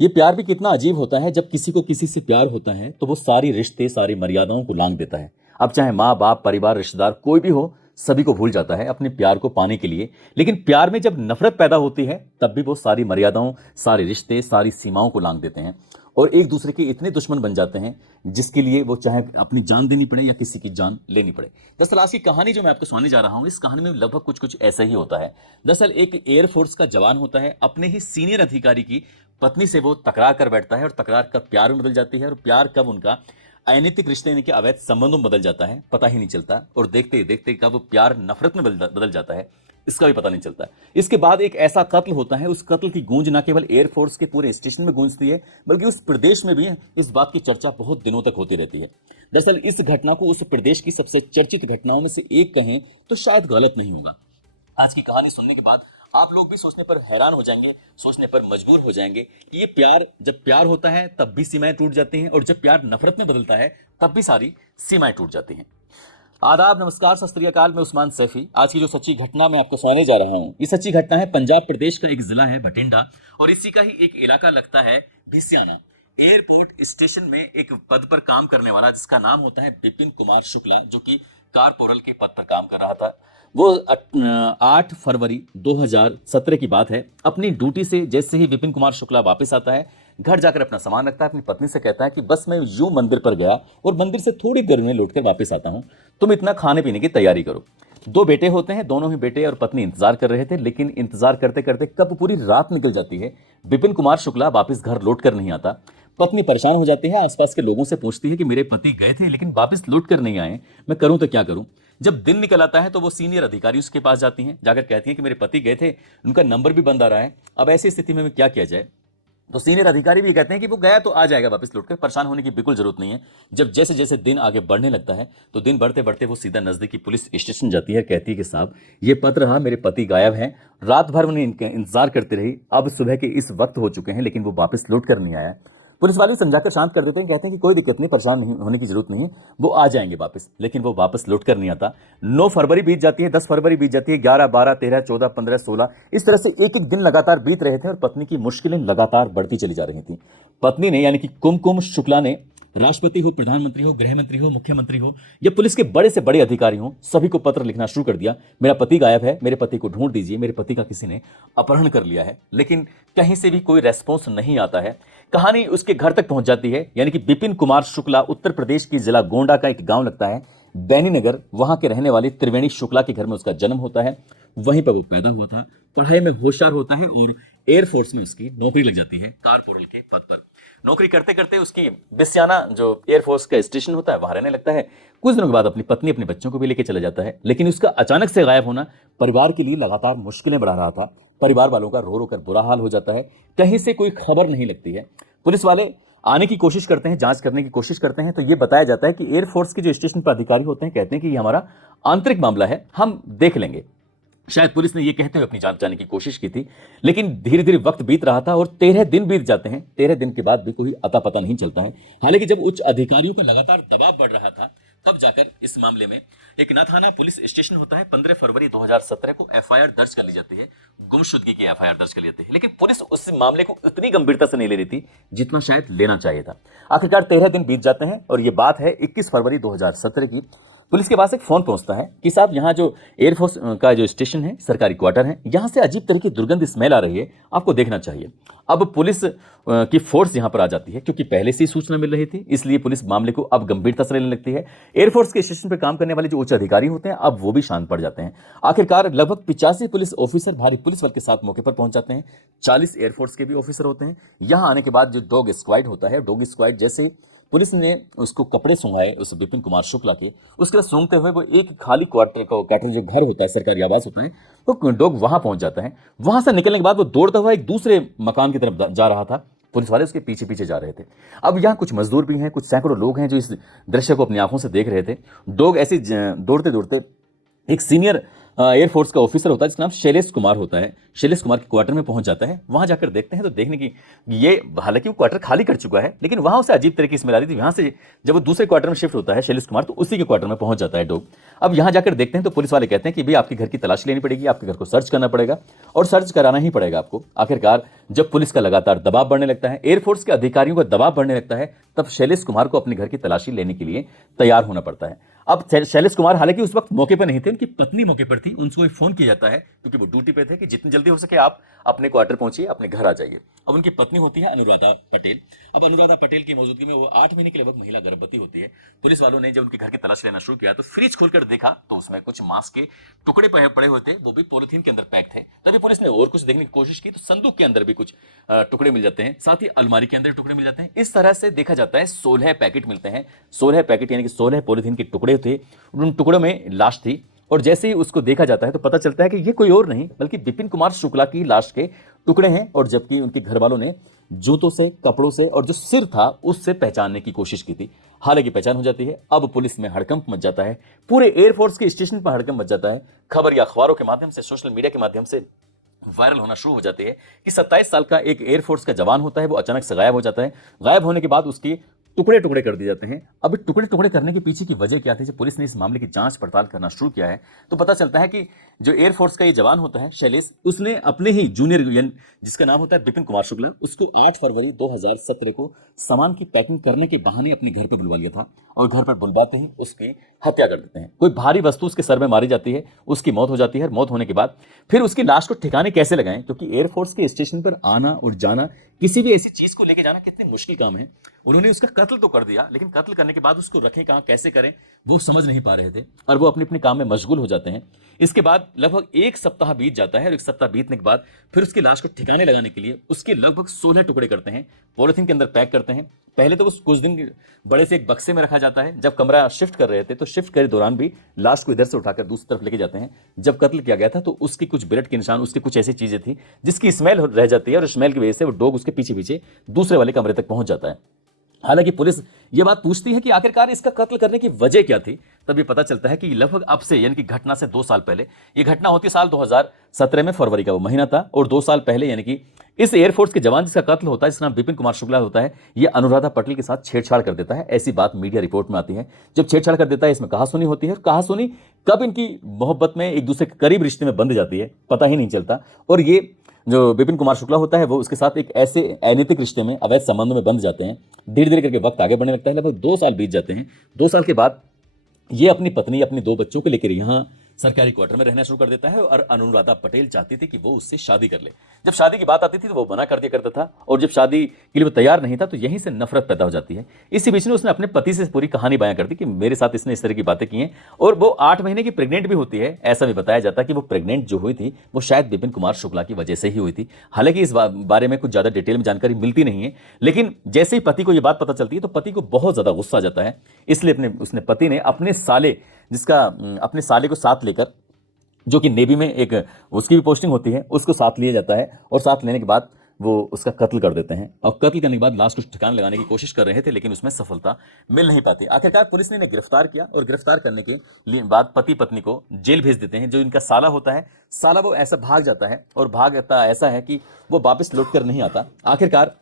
ये प्यार भी कितना अजीब होता है, जब किसी को किसी से प्यार होता है तो वो सारी रिश्ते सारी मर्यादाओं को लांघ देता है। अब चाहे माँ बाप परिवार रिश्तेदार कोई भी हो, सभी को भूल जाता है अपने प्यार को पाने के लिए। लेकिन प्यार में जब नफरत पैदा होती है तब भी वो सारी मर्यादाओं, सारे रिश्ते, सारी सीमाओं को लांघ देते हैं और एक दूसरे के इतने दुश्मन बन जाते हैं जिसके लिए वो चाहे अपनी जान देनी पड़े या किसी की जान लेनी पड़े। दरअसल आज की कहानी जो मैं आपको सुनाने जा रहा हूँ, इस कहानी में लगभग कुछ कुछ ऐसा ही होता है। दरअसल एक एयरफोर्स का जवान होता है, अपने ही सीनियर अधिकारी की पत्नी से वो तकरार कर बैठता है और तकरार कब प्यार में बदल जाती है और प्यार कब उनका अनैतिक रिश्ते यानी कि अवैध संबंधों में बदल जाता है पता ही नहीं चलता, और देखते ही देखते कब वो प्यार नफरत में बदल जाता है इसका भी पता नहीं चलता। इसके बाद एक ऐसा कत्ल होता है, उस कत्ल की गूंज न केवल एयरफोर्स के पूरे स्टेशन में गूंजती है बल्कि उस प्रदेश में भी इस बात की चर्चा बहुत दिनों तक होती रहती है। दरअसल इस घटना को उस प्रदेश की सबसे चर्चित घटनाओं में से एक कहें तो शायद गलत नहीं होगा। आज की कहानी सुनने के बाद आप लोग भी सोचने पर हैरान हो जाएंगे, सोचने पर मजबूर हो जाएंगे कि ये प्यार, जब प्यार होता है तब भी सीमाएं टूट जाती हैं और जब प्यार नफरत में बदलता है तब भी सारी सीमाएं टूट जाती हैं। आदाब, नमस्कार, सत श्री अकाल। मैं उस्मान सैफी। आज की जो सच्ची घटना मैं आपको सुनाने जा रहा हूं, ये सच्ची घटना है पंजाब प्रदेश का एक जिला है बठिंडा और इसी का ही एक इलाका लगता है भिसियाना। एयरपोर्ट स्टेशन में एक पद पर काम करने वाला जिसका नाम होता है विपिन कुमार शुक्ला, जो कि कारपोरल के पद पर काम कर रहा था। वो 8 फरवरी 2017 की बात है। अपनी ड्यूटी से जैसे ही विपिन कुमार शुक्ला वापस आता है, घर जाकर अपना सामान रखता है, अपनी पत्नी से कहता है कि बस मैं यूं मंदिर पर गया और मंदिर से थोड़ी देर में लौटकर वापस आता हूं, तुम इतना खाने पीने की तैयारी करो। 2 बेटे होते हैं, दोनों ही बेटे और पत्नी इंतजार कर रहे थे, लेकिन इंतजार करते करते कब पूरी रात निकल जाती है, विपिन कुमार शुक्ला वापस घर लौट कर नहीं आता। पत्नी परेशान हो जाती है, आसपास के लोगों से पूछती है कि मेरे पति गए थे लेकिन वापस लौट कर नहीं आए, मैं करूं तो क्या करूं। जब दिन निकल आता है तो वो सीनियर अधिकारी उसके पास जाती हैं, जाकर कहती हैं कि मेरे पति गए थे, उनका नंबर भी बंद आ रहा है, अब ऐसी स्थिति में क्या किया जाए। तो सीनियर अधिकारी भी कहते हैं कि वो गया तो आ जाएगा वापस लौटकर, परेशान होने की बिल्कुल जरूरत नहीं है। जब जैसे जैसे दिन आगे बढ़ने लगता है तो दिन बढ़ते बढ़ते वो सीधा नजदीकी पुलिस स्टेशन जाती है, कहती है कि साहब ये पत्र रहा, मेरे पति गायब हैं, रात भर उन्हें इंतजार करती रही, अब सुबह के इस वक्त हो चुके हैं लेकिन वो वापस लौट कर नहीं आया। पुलिस वाले समझाकर शांत कर देते हैं, कहते हैं कि कोई दिक्कत नहीं, परेशान नहीं होने की जरूरत नहीं है, वो आ जाएंगे वापस। लेकिन वो वापस लौट कर नहीं आता। 9 फरवरी बीत जाती है, 10 फरवरी बीत जाती है, 11, 12, 13, 14, 15, 16, इस तरह से एक एक दिन लगातार बीत रहे थे और पत्नी की मुश्किलें लगातार बढ़ती चली जा रही थी। पत्नी ने यानी कि कुमकुम शुक्ला ने राष्ट्रपति हो, प्रधानमंत्री हो, गृह मंत्री हो, मुख्यमंत्री हो या पुलिस के बड़े से बड़े अधिकारी हो, सभी को पत्र लिखना शुरू कर दिया, मेरा पति गायब है, मेरे पति को ढूंढ दीजिए, मेरे पति का किसी ने अपहरण कर लिया है। लेकिन कहीं से भी कोई रेस्पॉन्स नहीं आता है। कहानी उसके घर तक पहुंच जाती है, यानी कि विपिन कुमार शुक्ला उत्तर प्रदेश की जिला गोंडा का एक गांव लगता है बैनीनगर, वहां के रहने वाले त्रिवेणी शुक्ला के घर में उसका जन्म होता है। वहीं पर वो पैदा हुआ था, पढ़ाई में होशियार होता है और एयरफोर्स में उसकी नौकरी लग जाती है कारपोरल के पद पर। नौकरी करते करते उसकी बिस्याना जो एयरफोर्स का स्टेशन होता है वहां रहने लगता है। कुछ दिनों के बाद अपनी पत्नी अपने बच्चों को भी लेकर चला जाता है, लेकिन उसका अचानक से गायब होना परिवार के लिए लगातार मुश्किलें बढ़ा रहा था। परिवार वालों का रो रो कर बुरा हाल हो जाता है, कहीं से कोई खबर नहीं लगती है। पुलिस वाले आने की कोशिश करते हैं, जांच करने की कोशिश करते हैं, तो ये बताया जाता है कि एयरफोर्स के जो स्टेशन पर अधिकारी होते हैं कहते हैं कि ये हमारा आंतरिक मामला है, हम देख लेंगे। शायद पुलिस ने यह कहते हुए अपनी जान बचाने की कोशिश की थी, लेकिन धीरे धीरे वक्त बीत रहा था और 13 दिन बीत जाते हैं। 13 दिन के बाद भी कोई अता पता नहीं चलता है। हालांकि जब उच्च अधिकारियों का लगातार दबाव बढ़ रहा था तब जाकर इस मामले में एक नाथाना पुलिस स्टेशन होता है, 15 फरवरी 2017 को एफआईआर दर्ज कर ली जाती है, गुमशुदगी की एफआईआर दर्ज कर ली जाती है। लेकिन पुलिस उस मामले को इतनी गंभीरता से नहीं ले रही थी जितना शायद लेना चाहिए था। आखिरकार 13 दिन बीत जाते हैं और ये बात है 21 फरवरी 2017 की। पुलिस के पास एक फोन पहुंचता है कि साहब यहाँ जो एयरफोर्स का जो स्टेशन है, सरकारी क्वार्टर है, यहाँ से अजीब तरह की दुर्गंध स्मेल आ रही है, आपको देखना चाहिए। अब पुलिस की फोर्स यहाँ पर आ जाती है, क्योंकि पहले से ही सूचना मिल रही थी, इसलिए पुलिस मामले को अब गंभीरता से लेने लगती है। एयरफोर्स के स्टेशन पर काम करने वाले जो उच्च अधिकारी होते हैं अब वो भी शांत पड़ जाते हैं। आखिरकार लगभग 85 पुलिस ऑफिसर भारी पुलिस बल के साथ मौके पर पहुंच जाते हैं। 40 एयरफोर्स के भी ऑफिसर होते हैं। यहाँ आने के बाद जो डॉग स्क्वाड होता है, डॉग स्क्वाड जैसे पुलिस ने उसको कपड़े सूंघाए उस विपिन कुमार शुक्ला के, उसके बाद सूंघते हुए वो एक खाली क्वार्टर जो घर होता है, सरकारी आवास होता है, तो डॉग वहां पहुंच जाता है। वहां से निकलने के बाद वो दौड़ता हुआ एक दूसरे मकान की तरफ जा रहा था। पुलिस वाले उसके पीछे पीछे जा रहे थे। अब यहाँ कुछ मजदूर भी हैं, कुछ सैकड़ों लोग हैं जो इस दृश्य को अपनी आंखों से देख रहे थे। डॉग ऐसे दौड़ते दौड़ते एक सीनियर एयरफोर्स का ऑफिसर होता है जिसका नाम शैलेश कुमार होता है। शैलेश कुमार के क्वार्टर में पहुंच जाता है। वहां जाकर देखते हैं तो देखने की ये हालांकि वो क्वार्टर खाली कर चुका है, लेकिन वहां उसे अजीब तरह की स्मेल आ रही थी। वहां से जब वो दूसरे क्वार्टर में शिफ्ट होता है शैलेश कुमार, तो उसी के क्वार्टर में पहुंच जाता है डॉग। अब यहां जाकर देखते हैं तो पुलिस वाले कहते हैं कि भाई आपके घर की तलाशी लेनी पड़ेगी, आपके घर को सर्च करना पड़ेगा और सर्च कराना ही पड़ेगा आपको। आखिरकार जब पुलिस का लगातार दबाव बढ़ने लगता है, एयरफोर्स के अधिकारियों का दबाव बढ़ने लगता है, तब शैलेश कुमार को अपने घर की तलाशी लेने के लिए तैयार होना पड़ता है। अब शैलेश कुमार हालांकि उस वक्त मौके पर नहीं थे, उनकी पत्नी मौके पर थी। उनको फोन किया जाता है क्योंकि वो ड्यूटी पे थे कि जितनी जल्दी हो सके आप अपने क्वार्टर पहुंचिए, अपने घर आ जाइए। अब उनकी पत्नी होती है अनुराधा पटेल। अब अनुराधा पटेल की मौजूदगी में वो 8 महीने के लगभग महिला गर्भवती होती है। पुलिस वालों ने जब उनके घर की तलाश लेना शुरू किया तो फ्रिज खोलकर देखा तो उसमें कुछ मांस के टुकड़े पड़े हुए थे, वो भी पॉलिथीन के अंदर पैक थे। तभी पुलिस ने और कुछ देखने की कोशिश की तो संदूक के अंदर भी कुछ टुकड़े मिल जाते हैं, साथ ही अलमारी के अंदर टुकड़े मिल जाते हैं। इस तरह से देखा जाता है 16 पैकेट मिलते हैं। 16 पैकेट यानी कि 16 पॉलिथीन के टुकड़े थे। उन टुकड़ों में लाश थी और जैसे ही उसको देखा जाता है तो पता चलता है कि ये कोई और नहीं बल्कि विपिन कुमार शुक्ला की लाश के टुकड़े हैं। और जबकि उनके घर वालों ने जूतों से, कपड़ों से और जो सिर था उससे पहचानने की कोशिश की थी। हालांकि पहचान हो जाती है। अब पुलिस में हड़कंप मच जाता है, पूरे एयरफोर्स के स्टेशन पर हड़कंप मच जाता है। खबर या अखबारों के माध्यम से, सोशल मीडिया के माध्यम से वायरल होना शुरू हो जाती है कि 27 साल का एक एयरफोर्स का जवान होता है, वो अचानक से गायब हो जाता है। गायब होने के बाद उसकी टुकड़े टुकड़े कर दिए जाते हैं। अब टुकड़े टुकड़े करने के पीछे की वजह क्या थी? जब पुलिस ने इस मामले की जांच पड़ताल करना शुरू किया है तो पता चलता है कि जो एयरफोर्स का ये जवान होता है शैलेश, उसने अपने ही जूनियर जिसका नाम होता है विपिन कुमार शुक्ला, उसको 8 फरवरी 2017 को सामान की पैकिंग करने के बहाने अपने घर पर बुलवा लिया था और घर पर बुलवाते ही उसकी हत्या कर देते हैं। कोई भारी वस्तु उसके सर में मारी जाती है, उसकी मौत हो जाती है। मौत होने के बाद फिर उसकी लाश को ठिकाने कैसे लगाएं, क्योंकि एयरफोर्स के स्टेशन पर आना और जाना, किसी भी ऐसी चीज को लेके जाना कितने मुश्किल काम है। उन्होंने उसका कत्ल तो कर दिया, लेकिन कत्ल करने के बाद उसको रखें कहां, कैसे करें, वो समझ नहीं पा रहे थे और वो अपने अपने काम में मशगूल हो जाते हैं। इसके बाद लगभग 1 सप्ताह बीत जाता है और 1 सप्ताह बीतने के बाद फिर उसकी लाश को ठिकाने लगाने के लिए उसके लगभग 16 टुकड़े करते हैं, पॉलिथीन के अंदर पैक करते हैं। पहले तो वो कुछ दिन बड़े से एक बक्से में रखा जाता है। जब कमरा शिफ्ट कर रहे थे तो शिफ्ट के दौरान भी लाश को इधर से उठाकर दूसरी तरफ लेके जाते हैं। जब कत्ल किया गया था तो उसकी कुछ ब्लड के निशान, उसकी कुछ ऐसी चीजें थी जिसकी स्मेल रह जाती है और स्मेल की वजह से वो डॉग उसके पीछे पीछे दूसरे वाले कमरे तक पहुंच जाता है। हालांकि पुलिस ये बात पूछती है कि आखिरकार इसका कत्ल करने की वजह क्या थी, तब ये पता चलता है कि लगभग अब से यानी कि घटना से 2 साल पहले, ये घटना होती साल 2017 में फरवरी का वो महीना था और 2 साल पहले यानी कि इस एयरफोर्स के जवान जिसका कत्ल होता है, जिसका नाम विपिन कुमार शुक्ला होता है, ये अनुराधा पटेल के साथ छेड़छाड़ कर देता है। ऐसी बात मीडिया रिपोर्ट में आती है। जब छेड़छाड़ कर देता है इसमें कहासुनी होती है और कहासुनी कब इनकी मोहब्बत में एक दूसरे के करीब रिश्ते में बंध जाती है पता ही नहीं चलता। और ये जो विपिन कुमार शुक्ला होता है वो उसके साथ एक ऐसे अनैतिक रिश्ते में, अवैध संबंध में बंध जाते हैं। धीरे धीरे करके वक्त आगे बढ़ने लगता है। लगभग 2 साल बीत जाते हैं। 2 साल के बाद ये अपनी पत्नी, अपने 2 बच्चों को लेकर यहाँ सरकारी क्वार्टर में रहना शुरू कर देता है और अनुराधा पटेल चाहती थी कि वो उससे शादी कर ले। जब शादी की बात आती थी तो वो मना कर दिया करता था और जब शादी के लिए वो तैयार नहीं था तो यहीं से नफरत पैदा हो जाती है। इसी बीच में उसने अपने पति से पूरी कहानी बयां कर दी कि मेरे साथ इसने इस तरह की बातें की हैं और वो 8 महीने की प्रेग्नेंट भी होती है। ऐसा भी बताया जाता है कि वो प्रेग्नेंट जो हुई थी वो शायद विपिन कुमार शुक्ला की वजह से ही हुई थी। हालांकि इस बारे में कुछ ज्यादा डिटेल में जानकारी मिलती नहीं है, लेकिन जैसे ही पति को यह बात पता चलती है तो पति को बहुत ज्यादा गुस्सा आ जाता है। इसलिए उसने पति ने अपने साले को साथ लेकर, जो कि नेवी में एक उसकी भी पोस्टिंग होती है, उसको साथ लिया जाता है और साथ लेने के बाद वो उसका कत्ल कर देते हैं। और कत्ल करने के बाद लाश को ठिकाने लगाने की कोशिश कर रहे थे लेकिन उसमें सफलता मिल नहीं पाती। आखिरकार पुलिस ने इन्हें गिरफ्तार किया और गिरफ्तार करने के बाद पति पत्नी को जेल भेज देते हैं। जो इनका साला होता है, साला वो ऐसा भाग जाता है और भागता ऐसा है कि वो वापस लौट कर नहीं आता। आखिरकार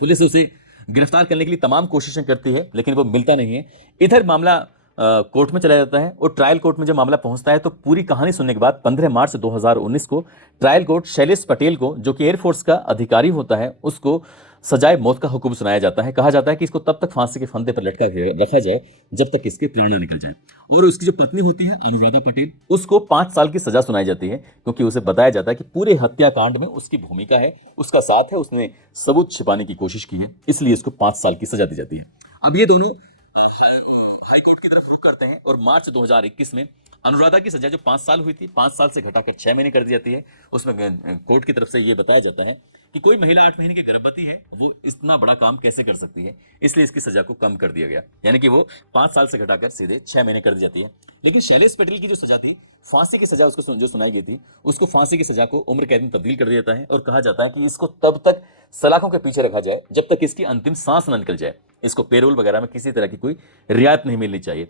पुलिस उसे गिरफ्तार करने के लिए तमाम कोशिशें करती है लेकिन वो मिलता नहीं है। इधर मामला कोर्ट में चला जाता है और ट्रायल कोर्ट में जब मामला पहुंचता है तो पूरी कहानी सुनने के बाद 15 मार्च 2019 को ट्रायल कोर्ट शैलेश पटेल को, जो कि एयरफोर्स का अधिकारी होता है, उसको सजाए मौत का हुक्म सुनाया जाता है। कहा जाता है कि इसको तब तक फांसी के फंदे पर लटका के रखा जाए जब तक इसके प्राण ना निकल जाए। और उसकी जो पत्नी होती है अनुराधा पटेल, उसको 5 साल की सजा सुनाई जाती है क्योंकि उसे बताया जाता है कि पूरे हत्याकांड में उसकी भूमिका है, उसका साथ है, उसने सबूत छिपाने की कोशिश की है, इसलिए इसको 5 साल की सजा दी जाती है। अब ये दोनों हाईकोर्ट की तरफ रुख करते हैं और मार्च 2021 में अनुराधा की सजा जो 5 साल हुई थी, 5 साल से घटाकर 6 महीने कर दी जाती है। उसमें कोर्ट की तरफ से यह बताया जाता है कि कोई महिला 8 महीने की गर्भवती है, वो इतना बड़ा काम कैसे कर सकती है, इसलिए इसकी सजा को कम कर दिया गया, यानी कि वो 5 साल से घटाकर सीधे 6 महीने कर दी जाती है। लेकिन शैलेश पटेल की जो सजा थी, फांसी की सजा उसको जो सुनाई गई थी, उसको फांसी की सजा को उम्र कैद में तब्दील कर दिया जाता है और कहा जाता है कि इसको तब तक सलाखों के पीछे रखा जाए जब तक इसकी अंतिम सांस न निकल जाए। इसको पेरोल वगैरह में किसी तरह की कोई रियायत नहीं मिलनी चाहिए।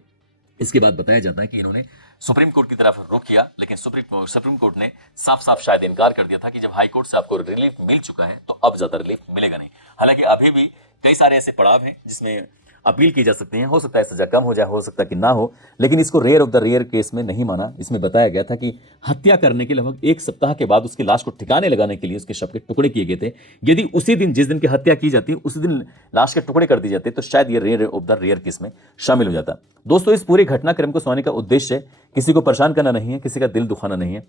इसके बाद बताया जाता है कि इन्होंने सुप्रीम कोर्ट की तरफ रुख किया, लेकिन सुप्रीम कोर्ट ने साफ साफ शायद इनकार कर दिया था कि जब हाई कोर्ट से आपको रिलीफ मिल चुका है तो अब ज्यादा रिलीफ मिलेगा नहीं। हालांकि अभी भी कई सारे ऐसे पड़ाव हैं जिसमें अपील की जा सकती है, हो सकता है सजा कम हो जाए, हो सकता है कि ना हो, लेकिन इसको rare of the rare case में नहीं माना। इसमें बताया गया था कि हत्या करने के लगभग 1 सप्ताह के बाद उसकी लाश को ठिकाने लगाने के लिए उसके शव के टुकड़े किए गए थे। यदि उसी दिन, जिस दिन की हत्या की जाती, उसी दिन लाश के टुकड़े कर दिए जाते तो शायद ये rare of the rare case में शामिल हो जाता। दोस्तों, इस पूरे घटनाक्रम को सुनाने का उद्देश्य किसी को परेशान करना नहीं है, किसी का दिल दुखाना नहीं है।